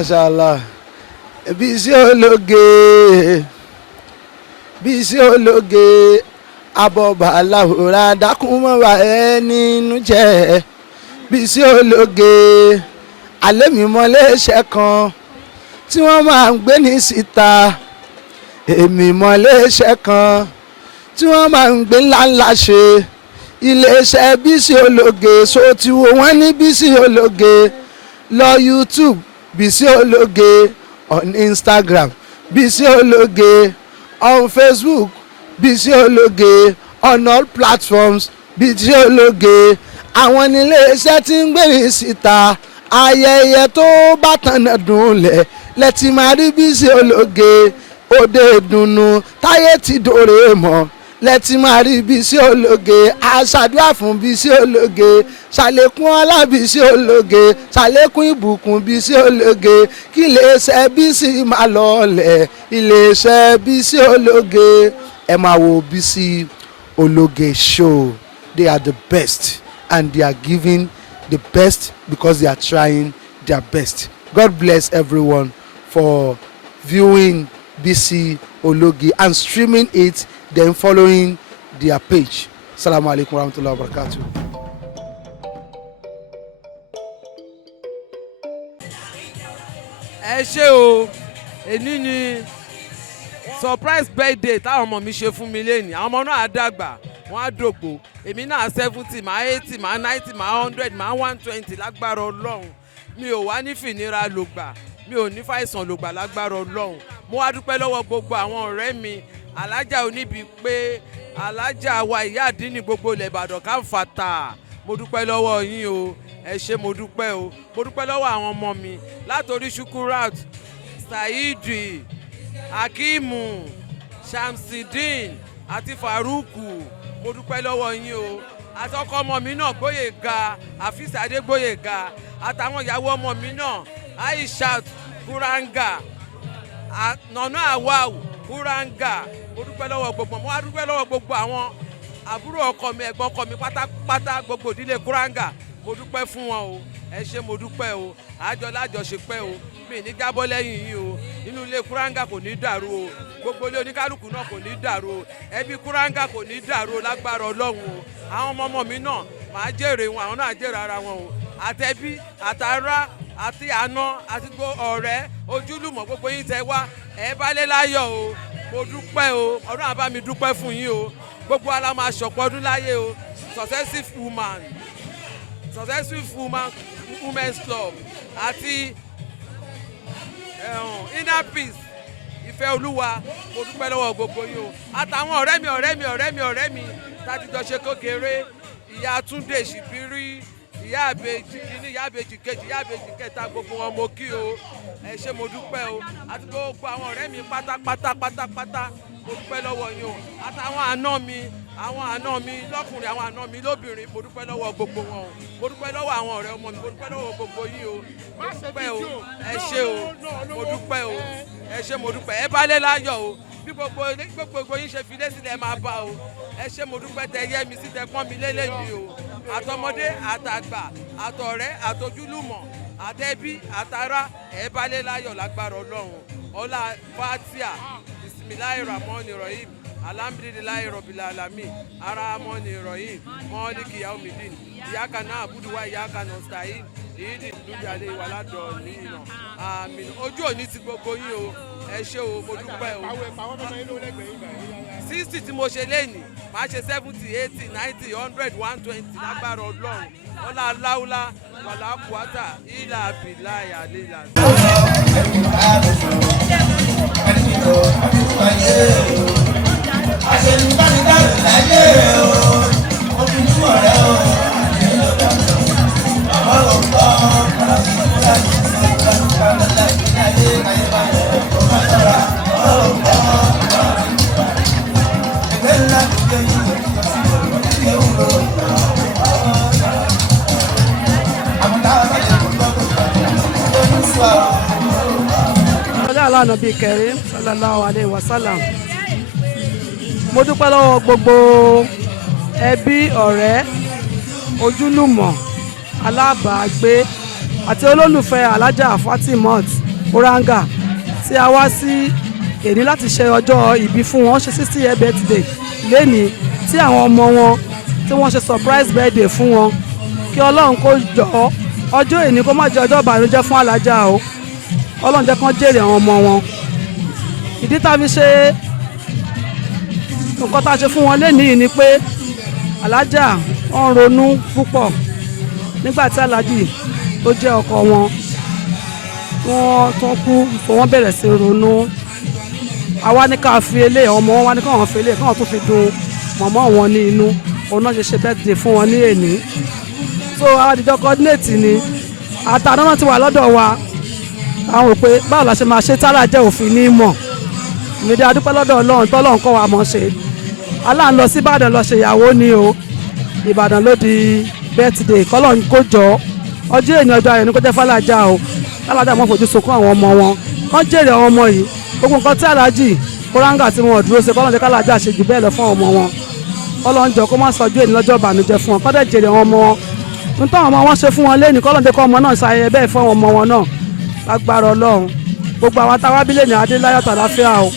Mashallah. Bisi ológe. Bisi ológe. Abọ̀bà aláwòrán dákun mọ́ wa ẹ nínú jẹ́. Bisi ológe. Alẹ́ mi mọ́ léṣẹ́ kan tí wọ́n máa ń gbé ní síta. Èmi mọ́ léṣẹ́ kan tí wọ́n máa ń gbé ńláńlá ṣe. Iléeṣẹ́ Bisi ológe so ti wo wọ́n ní Bisi ológe. Lọ YouTube Bisi ológe, on Instagram Bisi ológe, on Facebook Bisi ológe, on all platforms Bisi ológe. Àwọn nílé iṣẹ́ tí ń gbé ní síta ayẹyẹ tó bá tànà dùnlẹ̀ lẹ́tì máa rí Bisi ológe. Òde ìdùnnú táyé ti dòrè mọ́ lẹ́tì máa rí Bisi ológe. Aṣàdúrà fún Bisi ológe, ṣàlékún ọlá Bisi ológe, ṣàlékún ìbùkún Bisi ológe. Kí iléeṣẹ́ Bisi máa lọlẹ̀, iléeṣẹ́ Bisi ológe. Ẹ máa wo Bisi ológe show. They are the best and they are giving the best because they are trying their best. God bless everyone for viewing Bisi ológe and streaming it, then following their page. Assalamu alaikum warahmatullahi wabarakatuh. Ẹ ṣé o, èní ni surprise birthday táwọn ọmọ mi ṣe fún mi lénìí. Àwọn ọmọ náà á dàgbà, wọ́n á dògbò. Èmi náà 70, màá 80, màá 90, màá 100, màá 120 lágbára Ọlọ́run. Mi ò wá ní fìnira lògbà, mi ò ní fàìsàn lògbà lágbára Ọlọ́run. Mo wá dúpẹ́ lọ́wọ́ gbogbo àwọn ọ̀rẹ́ mi. Alhaja oníbi pé Alhaja wa ìyá àdínní gbogbo ilẹ̀ Ìbàdàn káfàtà. Mo dúpẹ́ lọ́wọ́ yín o, ẹ ṣé mo dúpẹ́ o. Mo dúpẹ́ lọ́wọ́ àwọn ọmọ mi látòrí Shukurat, Saidi, Akimu, Shamsidin àti Faruku. Mo dúpẹ́ lọ́wọ́ yín o. Àtọkọ ọmọ mi náà Gbóyèga, Àfíìsì Adégbóyèga, àtàwọn ìyàwó ọmọ mi náà Aishat Kuranga, Nana Awau Kuranga. Mo dúpẹ́ lọ́wọ́ gbogbo, mo wá dúpẹ́ lọ́wọ́ gbogbo àwọn àbúrò ọkọ mi, ẹ̀gbọ́n ọkọ mi pátápátá gbogbo ìdílé Kuranga. Mo dúpẹ́ fún wọn o, ẹ ṣé mo dúpẹ́ o, àjọlájọṣepẹ́ o, mi ní jábọ́ lẹ́yìn yín o, inú ilé Kuranga kò ní dàrú o, gbogbo ilé oníkálukú náà kò ní dàrú o, ẹbí Kuranga kò ní dàrú o lágbára Ọlọ́run o. Àwọn ọmọ mi náà màá jèrè wọn, àwọn náà jèrè ara wọn o, àtẹbí àtàrà àti àná àti gbogbo ọ̀rẹ́ ojúlùmọ̀ gbogbo yín tẹ wá ẹ bá lé láyọ̀ o. Mo dúpẹ́ o, Ọlọ́run á bá mi dúpẹ́ fún yín o, gbogbo ala máa ṣọ̀pọ̀ ọdún láyé o. Successful women's club àti inner peace ìfẹ́ olúwa. Mo dúpẹ́ lọ́wọ́ gbogbo yín o, àtàwọn ọ̀rẹ́ mi láti jọ ṣe kékeré. Ìyá Túndé Ṣìbírí, ìyá àbèjì kìíní, ìyá àbèjì kejì, ìyá àbèjì kẹta, gbogbo wọn mo kí o, ẹ ṣé mo dúpẹ́ o. Àti gbogbo àwọn ọ̀rẹ́ mi pátápátá mo dúpẹ́ lọ́wọ́ yín o. Àtàwọn àná mi lọ́kùnrin, àwọn àná mi lóbìnrin, mo dúpẹ́ lọ́wọ́ gbogbo wọn o. Mo dúpẹ́ lọ́wọ́ àwọn ọ̀rẹ́ ọmọ mi, mo dúpẹ́ lọ́wọ́ gbogbo yín o. Mo dúpẹ́ o, ẹ ṣé o, mo dúpẹ́ o, ẹ ṣé mo dúpẹ́. Ẹ bá lé láyọ̀ o, bí gbogbo yín ṣe fi lé sílẹ̀ máa bá o. Ẹ ṣé mo dúpẹ́ tẹ yẹ mi sí, tẹ pọ́n mi lélẹ́yìí o. Àtọmọdé àtàgbà àtọ̀rẹ́ àtojúlùmọ̀ àtẹbí àtará, ẹ bá lé láyọ̀ lágbára Ọlọ́run. Ọlá Fatia, Bismillahirrahmanirrahim, alhamdulillahi rabbil alamin, arrahmanirrahim, maliki yawmiddin, iyyaka na'budu wa iyyaka nasta'in, ìdí lójàlé wà ládọ̀ nínú àmín. Ojú òní ti gbogbo yín o, ẹ ṣé o, mo dúpẹ́ o. 60 tí mo ṣe lénìí, màá ṣe 70, 80, 90, 100, 120 lágbára Ọlọ́run. Ọlá aláwùlá wàlá kùwátà ìlà àbílà ìyàlélà. Nàbí Karim sallallahu alayhi wa sallam. Mo dúpẹ́ lọ́wọ́ gbogbo ẹbí, ọ̀rẹ́, ojúlùmọ̀, alábàágbé àti olólùfẹ́ Alhaja Fatimoh Kuranga tí a wá sí èní láti ṣe ọjọ́ ìbí fún wọn ṣe 60th birthday lẹ́ni tí àwọn ọmọ wọn tí wọ́n ṣe surprise birthday fún wọn kí ọlọ́run kó jọ ọjọ́ èní kó má jẹ́ ọjọ́ ìbànújẹ́ fún Alhaja o ọlọ́run jẹ́ kán jèrè àwọn ọmọ wọn ìdí tá a fi ṣe nǹkan tá a ṣe fún wọn lẹ́ni yìí ni pé Alhaja wọ́n ronú púpọ̀ nígbà tí Alhaji tó jẹ́ ọkọ wọn wọ́n tó kú tó wọ́n bẹ̀rẹ̀ sí ronú àwa ní ká fi eléyìí ọmọ wọn wá ní káwọn fi eléyìí káwọn tó fi dùn mọ̀mọ́ wọn ní inú òun náà ṣe birthday fún wọn ní èní so àwọn àdìjọ coordinate ni àtàná náà ti wà lọ́dọ̀ wa àwọn ò pé báwo la ṣe máa ṣe tára jẹ́ òfin ní mọ̀ ìmìdí adúpẹ́ lọ́dọ̀ Ọlọ́run tọ́lọ́run kọ́ wa mọ̀ ṣe aláǹ lọ sí Ìbàdàn lọ ṣe ìyàwó ni o Ìbàdàn ló di birthday kọ́lọ́run kó jọ ọjọ́ èní ọjọ́ ayọ̀ ní kó jẹ́ f'Alhaja o Alhaja mọ̀ fojú sunkún àwọn ọmọ wọn kán jèrè àwọn ọmọ yìí gbogbo nǹkan tí Alhaji Kuranga tí wọn dúró ṣe kọ́lọ́run jẹ́ k'Alhaja ṣe jù bẹ́ẹ̀ lọ fún ọmọ wọn kọ́lọ́run jọ kó má sọ ọjọ́ èní lọ́jọ́ ìbànújẹ́ fún wọn kọ́dẹ̀ jèrè àwọn ọmọ wọn nítorí àwọn ọmọ wọn ṣe fún wọn lẹ́nu kọ́lọ́run jẹ́ kó ọmọ náà ṣayẹyẹ bẹ́ẹ̀ fún àwọn ọmọ wọn náà lágbára Ọlọ́run gbogbo àwọn táwábílẹ̀ ní adéláyọ̀ tàlàfíà o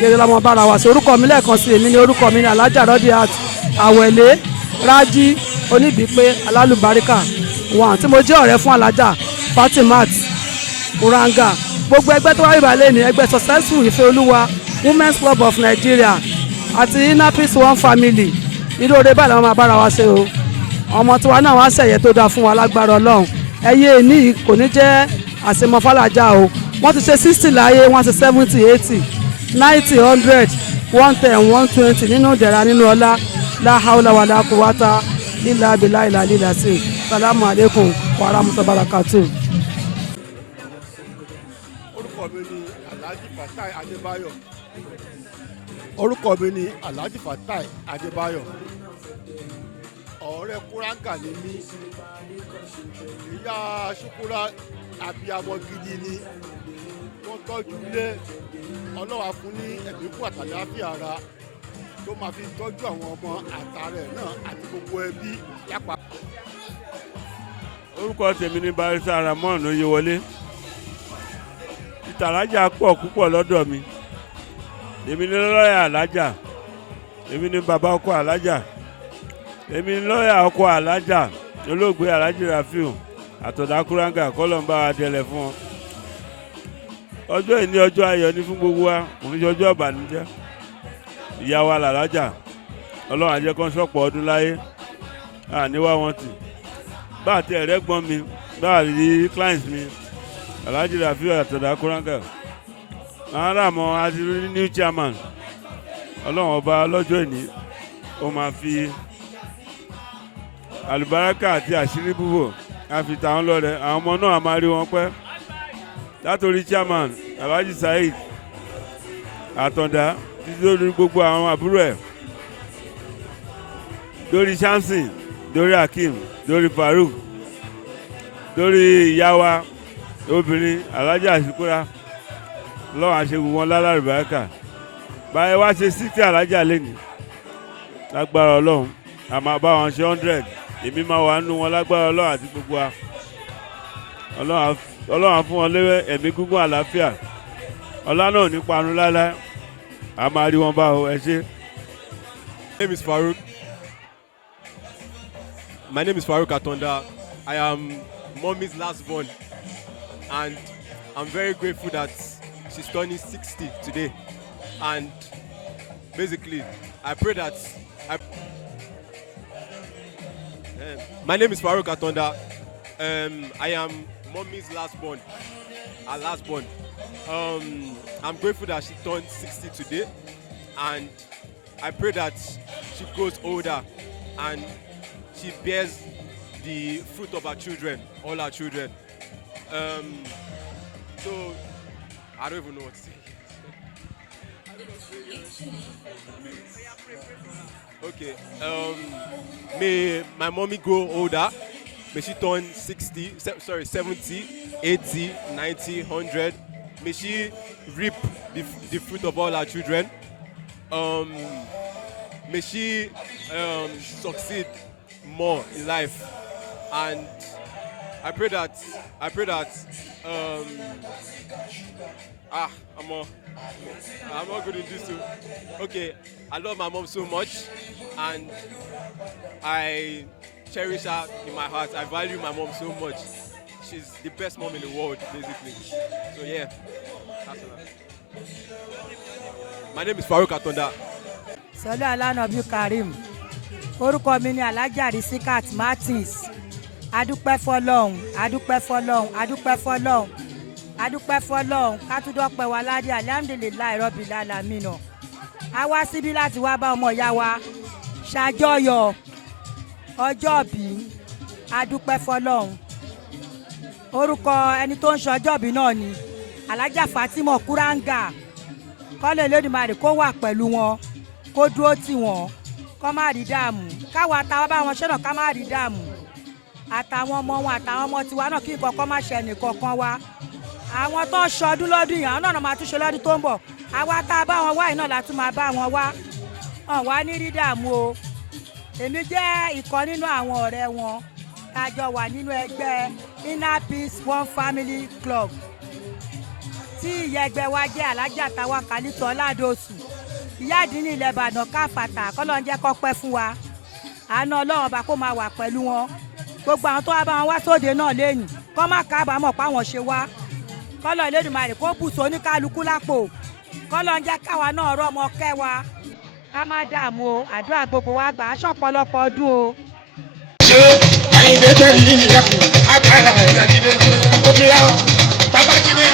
gẹ́gẹ́ lọ́mọ bára wa sí orúkọ mi lẹ́ẹ̀kan sí èmi ní orúkọ mi ní Alhaja Rodiat Àwẹ̀lé Rájí Oníbípé Alálùbáríkà wọn tí mo jẹ́ ọ̀rẹ́ fún Alhaja Fatimoh Kuranga gbogbo ẹgbẹ́ tó wáyé ìbàlẹ̀ ní ẹgbẹ́ Successful Ìfẹ́ Olúwa Women's Club of Nigeria àti Inner Peace One Family irú oore báyìí làwọn máa bára wa ṣe o ọmọ tiwa náà wá ṣẹ̀yẹ tó dáa fún wa lágbára Ọlọ́run ẹyẹ ní kò ní jẹ́ àṣemọ f'Alhaja o wọ́n ti ṣe 60 láyé wọ́n ti 70 80 90 100 110 120 nínú ìdẹ̀ra nínú ọlá la hawla wala quwwata illa billahi al-aliyyil azim salamu alaikum wa rahmatullahi wa barakatuh. orúkọ mi ni Alhaji Fatai Adébáyọ̀ orúkọ mi ni Alhaji Fatai Adébáyọ̀ ọ̀rẹ́ Kuranga ni mí ìyá Ṣúkúrà abiyamọ gidi ni wọ́n tọ́jú ilé ọlọ́wà fún ní ẹ̀mí kú àtàlàáfíà ara tó máa fi tọ́jú àwọn ọmọ àtàrẹ náà àti gbogbo ẹbí lápá. orúkọ tèmi ní Barrister Ramon Oyewọlé ìtàn Alhaja pọ̀ púpọ̀ lọ́dọ̀ mi èmi ní lọ́ọ̀yà Alhaja èmi ní bàbá ọkọ Alhaja èmi ní lọ́ọ̀yà ọkọ Alhaja olóògbé Alhaji Rafiu Atanda Kuranga kọ́lọ́mbà adẹ̀lẹ̀ fún wọn. ọjọ́ ìní ọjọ́ ayọ̀ ní fún gbogbo wa òun ṣe ọjọ́ ìbànújẹ́ ìyá wa Alhaja Ọlọ́run á jẹ́ kán ṣọ̀pọ̀ ọdún láyé àníwá wọn tì bá àti ẹ̀rẹ́gbọ́n mi bá àrí clients mi Alhaji Rafiu Atanda Kuranga àáràmọ́ àti new chairman Ọlọ́run ọba lọ́jọ́ ìní ó máa fi àlùbárákà àti àṣírí búbò àfi tàwọn lọ́rẹ̀ àwọn ọmọ náà máa rí wọn pẹ́ látòrí chairman Alhaji Saheed Atanda títí lórí gbogbo àwọn àbúrò ẹ̀ lórí Shamsin lórí Hakeem lórí Farouk lórí ìyá wa obìnrin Alhaja Ṣúkúrà lọ́wọ́ àṣegùn wọn lálàrúbáríkà báyẹn wá ṣe 60 Alhaja lẹ́nu lágbára Ọlọ́run a máa bá wọn ṣe 100 èmi máa wà nínú wọn lágbára Ọlọ́run àti gbogbo wa Ọlọ́run á fún wọn léwé ẹ̀mí gígùn àlàáfíà ọlá náà ní parun láéláé a máa rí wọn bá o ẹ ṣé. My name is Fatimoh Atanda. I am mommy's last born, and I'm very grateful that she's turning 60 today. And basically, I pray that my name is Fatimoh Atanda. I am mommy's last born, her last born. I'm grateful that she turned 60 today, and I pray that she grows older and she bears the fruit of her children, all her children. So I don't even know what to say. Okay. May my mommy grow older. May she turn 70, 80, 90, 100. May she reap the fruit of all her children. May she succeed more in life, and I pray that um I'm not good in this too. Okay, I love my mom so much, and I cherish her in my heart. I value my mom so much. She's the best mom in the world, basically. So yeah, that's all. My name is Fatimoh Atanda. Sọlá Alánàbí Karim. Orúkọ mi ni Alhaja Martins. Adúpẹ́ fọ́lọ́run, adúpẹ́ fọ́lọ́run, adúpẹ́ fọ́lọ́run, adúpẹ́ fọ́lọ́run, ká tún dọ́pẹ́ wa ládé alhamdulilayi rabbil alamin. A wá síbí láti wá bá ọmọ ìyá wa ṣàjọyọ̀ ọjọ́bí. Adúpẹ́ fọ́lọ́run. Orúkọ ẹni tó ń ṣọjọ́bí náà ni Alhaja Fatimoh Kuranga. Kọ́lé Olódùmarè kó wà pẹ̀lú wọn, kó dúró tì wọ́n, kó má rí dààmú. Káwa táwa bá wọn ṣọ́nà ká má rí dààmú. Àtàwọn ọmọ wọn àtàwọn ọmọ tiwa náà kí nǹkan kan má ṣe ẹnìkankan wa. Àwọn tó ń ṣọdún lọ́dún yìí àwọn náà máa tún ṣe lọ́dún tó ń bọ̀. Àwa tá a bá wọn wá iná la tún máa bá wọn wá. Hàn wá ní rí dààmú o. Èmi jẹ́ ìkan nínú àwọn ọ̀rẹ́ wọn. Tá jọ wà nínú ẹgbẹ́ Inner Peace One Family Club. Tí ìyá ẹgbẹ́ wa jẹ́ Alhaja Tawakalitu Ọládòsù. Ìyá àdínní ilẹ̀ Ìbàdàn káfàtà kọ́lọ́ ń jẹ́ kó pẹ́ fún wa. Àánú Ọlọ́run ọba kó máa wà pẹ̀lú wọn. Gbogbo àwọn tó wá bá wọn wá sóde náà lẹ́yìn kọ́ má kábàámọ̀ páwọn ṣe wá. Kọ́lọ́ Olódùmarè kó bùsọ̀ oníkálukú lápò. Kọ́lọ́ ń jẹ́ káwa náà rọ́ ọmọ kẹ́ wa. Ká má dààmú o, àdúrà gbogbo wa gbà á ṣọ̀pọ̀lọpọ̀ ọdún o. Ṣé àyìnbó tẹ̀lé yìí lẹ́kùn agbára ìdàgídé òkèèrè bàbá jíde.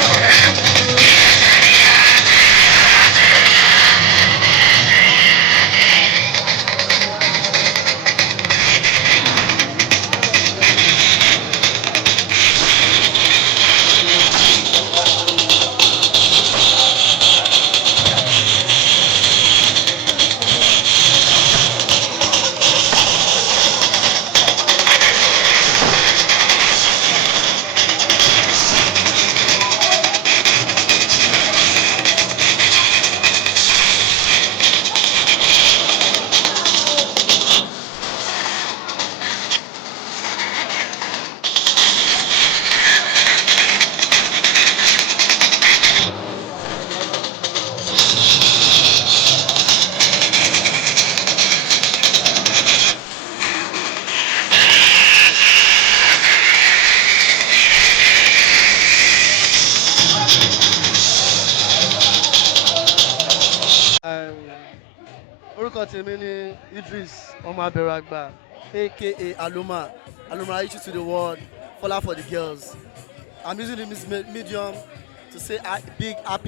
Orúkọ tèmi ni Idris ọmọ abẹ̀rẹ̀ àgbà aka Aloma issue to the world, Fọlá for the girls. I'm using this medium to say a big happy